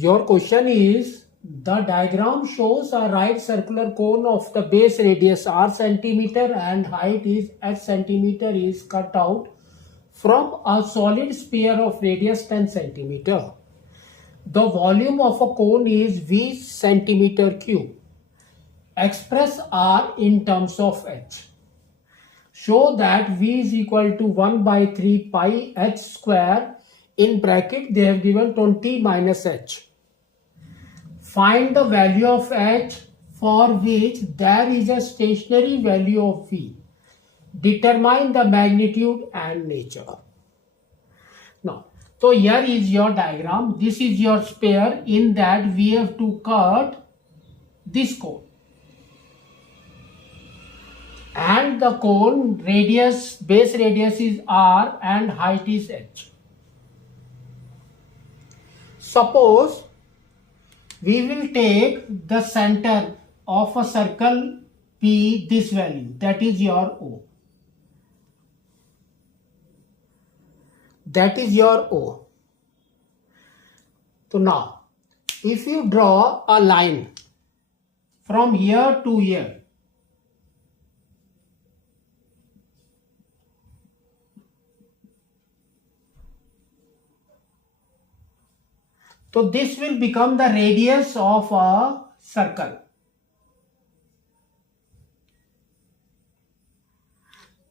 Your question is, the diagram shows a right circular cone of the base radius r centimeter and height is h centimeter is cut out from a solid sphere of radius 10 centimeter. The volume of a cone is V centimeter cube. Express R in terms of H. Show that V is equal to 1 by 3 pi H square. In bracket they have given 20 minus H. Find the value of H for which there is a stationary value of V. Determine the magnitude and nature. Now, so here is your diagram. This is your sphere. In that we have to cut this cone. And the cone radius, base radius is R and height is H. Suppose we will take the center of a circle P, this value, that is your O. That is your O. So now, if you draw a line from here to here, so this will become the radius of a circle.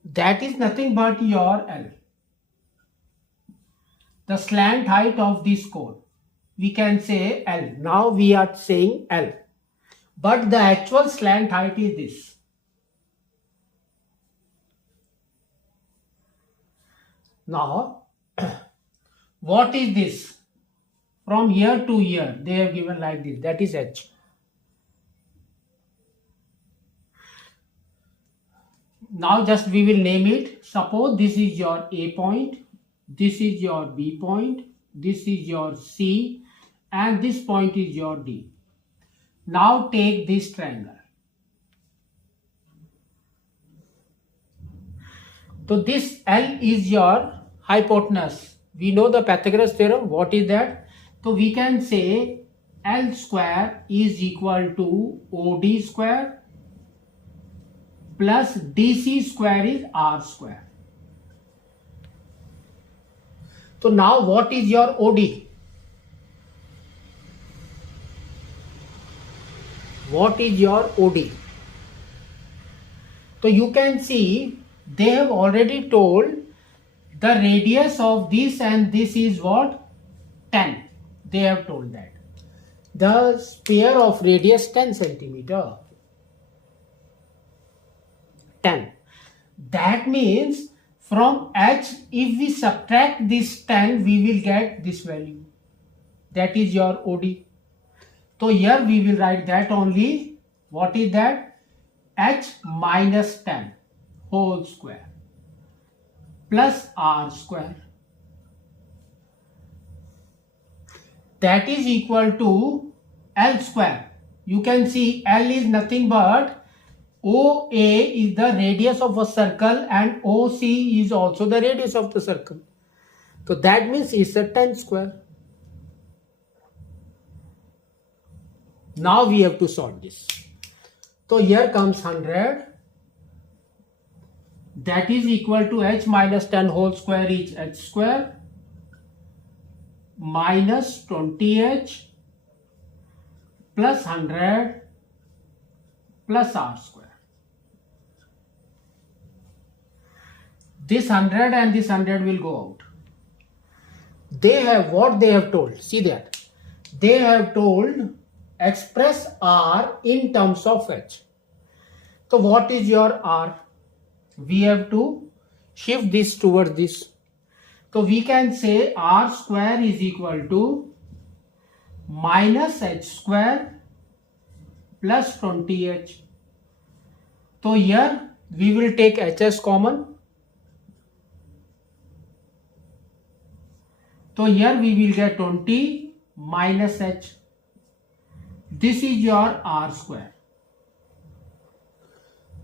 That is nothing but your L. The slant height of this cone. We can say L. Now we are saying L. But the actual slant height is this. Now, what is this? From here to here, they have given like this. That is H. Now just we will name it. Suppose this is your A point, this is your B point, this is your C, and this point is your D. Now take this triangle. So this L is your hypotenuse. We know the Pythagoras theorem. What is that? So we can say L square is equal to OD square plus DC square is R square. So now what is your OD? What is your OD? So you can see they have already told the radius of this and this is what? 10. They have told that. The sphere of radius 10 centimeter. 10. That means from H, if we subtract this 10, we will get this value. That is your OD. So here we will write that only. What is that? H minus 10 whole square plus R square. That is equal to L square. You can see L is nothing but OA is the radius of a circle and OC is also the radius of the circle. So that means it's a 10 square. Now we have to solve this. So here comes 100. That is equal to H minus 10 whole square is H square minus 20H plus 100 plus R square. This 100 and this 100 will go out. They have what they have told. See that. They have told express R in terms of H. So what is your R? We have to shift this towards this. So we can say R square is equal to minus H square plus 20H. So here we will take HS common. So here we will get 20 minus H. This is your R square.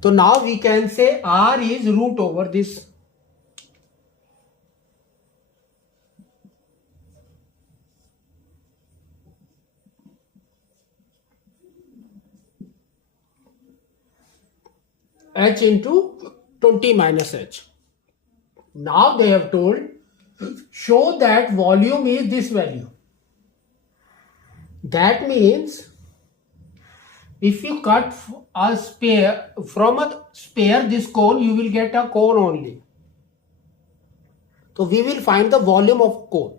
So now we can say R is root over this. h into 20 minus h. Now they have told, show that volume is this value. That means if you cut a sphere from a sphere this cone, you will get a cone only. So we will find the volume of cone.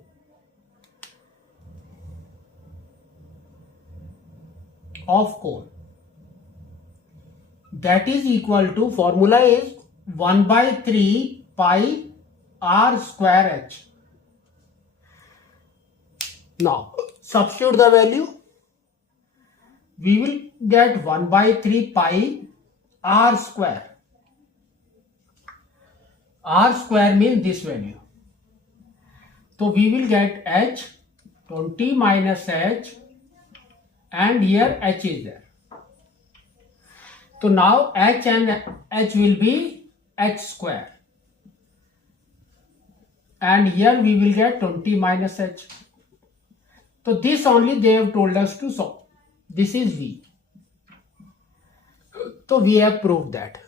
That is equal to, formula is 1 by 3 pi r square h. Now substitute the value. We will get 1 by 3 pi r square. R square means this value. So we will get h, 20 minus h, and here h is there. So now h and h will be h square. And here we will get 20 minus h. So this only they have told us to solve. This is V. So we have proved that.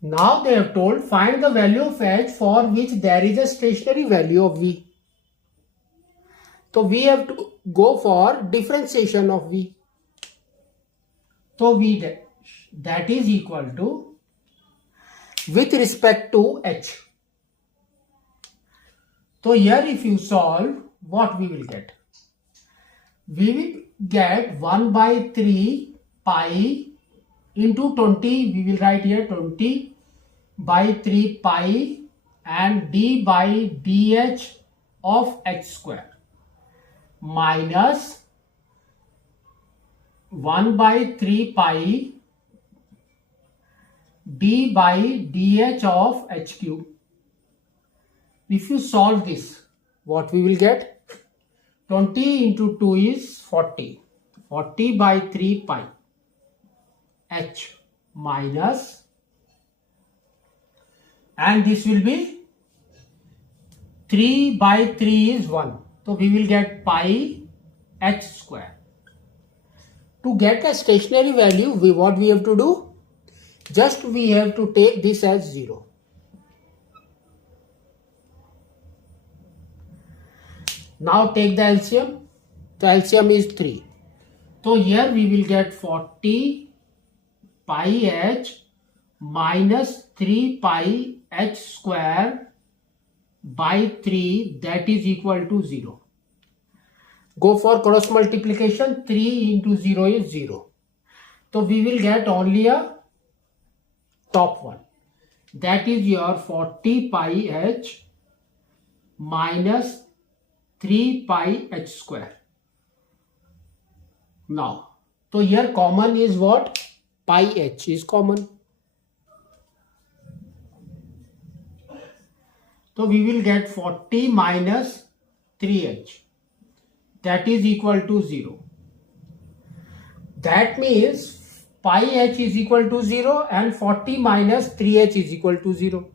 Now they have told, find the value of h for which there is a stationary value of V. So we have to go for differentiation of V. So V dash, that is equal to, with respect to h. So here if you solve, what we will get? We will get 1 by 3 pi into 20, we will write here 20 by 3 pi and d by dh of h square minus 1 by 3 pi d by dh of h cube. If you solve this, what we will get? 20 into 2 is 40. 40 by 3 pi h minus, and this will be 3 by 3 is 1. So we will get pi h square. To get a stationary value, what we have to do? Just we have to take this as 0. Now take the LCM. The LCM is 3. So here we will get 40 pi h minus 3 pi h square by 3, that is equal to 0. Go for cross multiplication. 3 into 0 is 0. So we will get only a top one. That is your 40 pi h minus 3 pi h square. Now, so here common is what? Pi h is common. So we will get 40 minus 3h. That is equal to 0. That means pi h is equal to 0 and 40 minus 3h is equal to 0.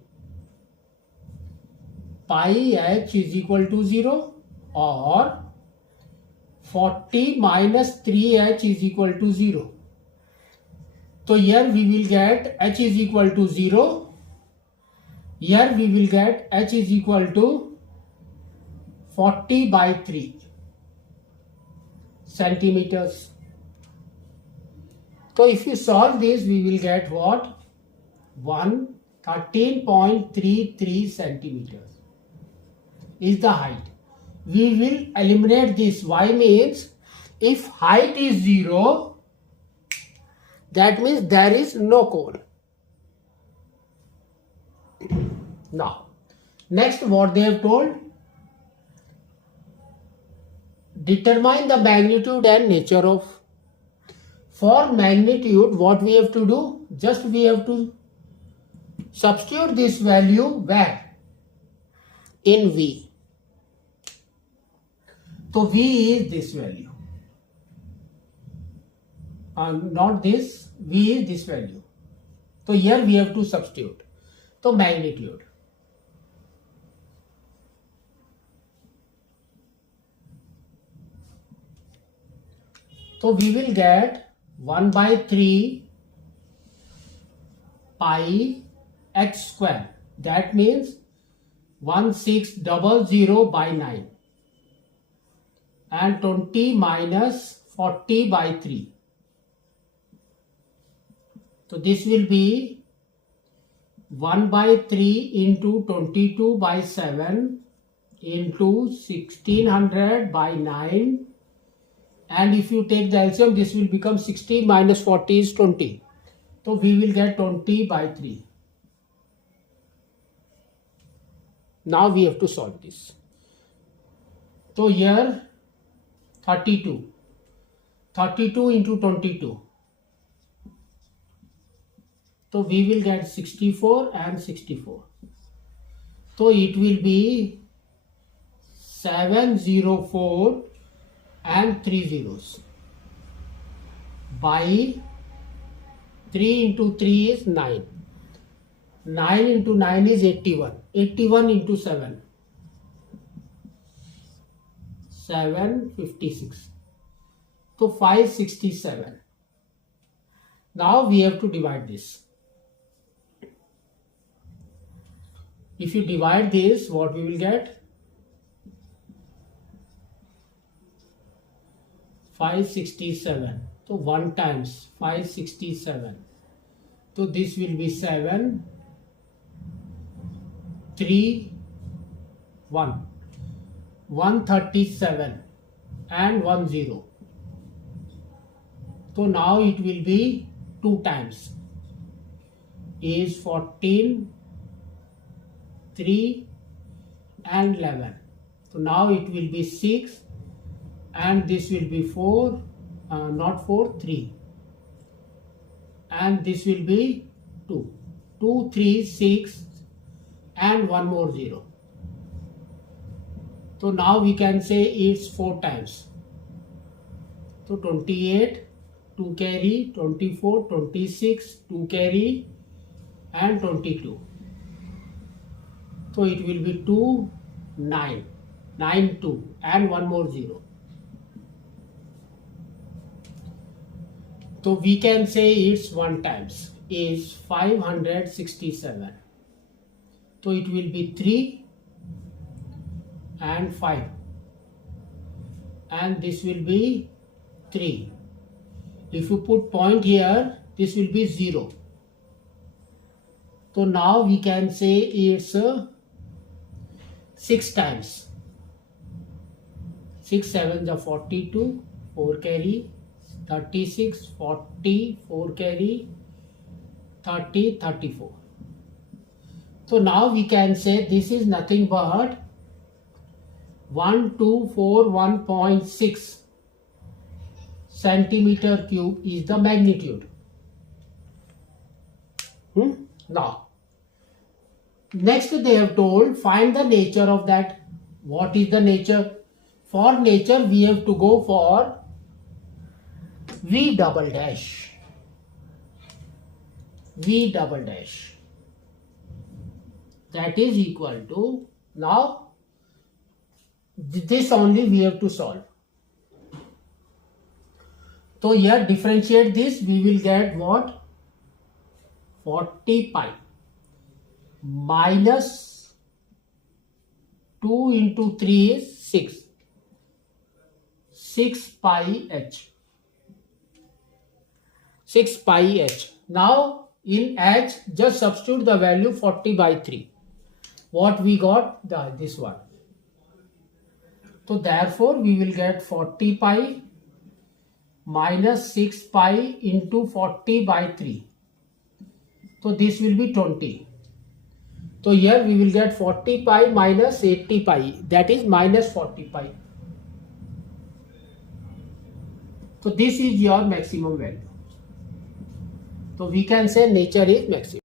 Pi h is equal to 0 or 40 minus 3h is equal to 0. So here we will get h is equal to 0. Here we will get h is equal to 40 by 3 centimeters. So if you solve this, we will get what? 13.33 centimeters is the height. We will eliminate this. Y means if height is 0, that means there is no cone. Now, next what they have told? Determine the magnitude and nature of. For magnitude, what we have to do? Just we have to substitute this value where? In V. So V is this value. Not this, V is this value. So here we have to substitute. So magnitude. So we will get 1 by 3 pi h square. That means 1600 by 9 and 20 minus 40 by 3. So this will be 1 by 3 into 22 by 7 into 1600 by 9, and if you take the LCM this will become 60 minus 40 is 20. So we will get 20 by 3. Now we have to solve this. So here 32 into 22. So we will get 64 and 64. So it will be 704 and 3 zeros by 3 into 3 is 9. 9 into 9 is 81. 81 into 7. 756. So 567. Now we have to divide this. If you divide this, what we will get? 567. So 1 times 567. So this will be 7, 3, 1. 137 and 1 0. So now it will be 2 times. Is 14, 3 and 11. So now it will be 6 and this will be 4, not 4, 3. And this will be 2. 2, 3, 6 and 1 more 0. So now we can say it's 4 times. So 28, 2 carry, 24, 26, 2 carry and 22. So it will be 2, 9, 9, 2 and 1 more 0. So we can say it's 1 times is 567. So it will be 3 and 5 and this will be 3. If you put point here, this will be 0. So now we can say it's 6 times. 6 7 is 42, 4 carry, 36, 40, 4 carry, 30, 34. So now we can say this is nothing but 1241.6 centimeter cube is the magnitude. Now, next they have told find the nature of that. What is the nature? For nature we have to go for V double dash. V double dash. That is equal to, now this only we have to solve. So here differentiate this, we will get what? 40 pi minus 2 into 3 is 6. 6 pi h. 6 pi h. Now in h just substitute the value 40 by 3. What we got? This one. So therefore we will get 40 pi minus 6 pi into 40 by 3. So this will be 20. So here we will get 40 pi minus 80 pi, that is minus 40 pi. So this is your maximum value. So we can say nature is maximum.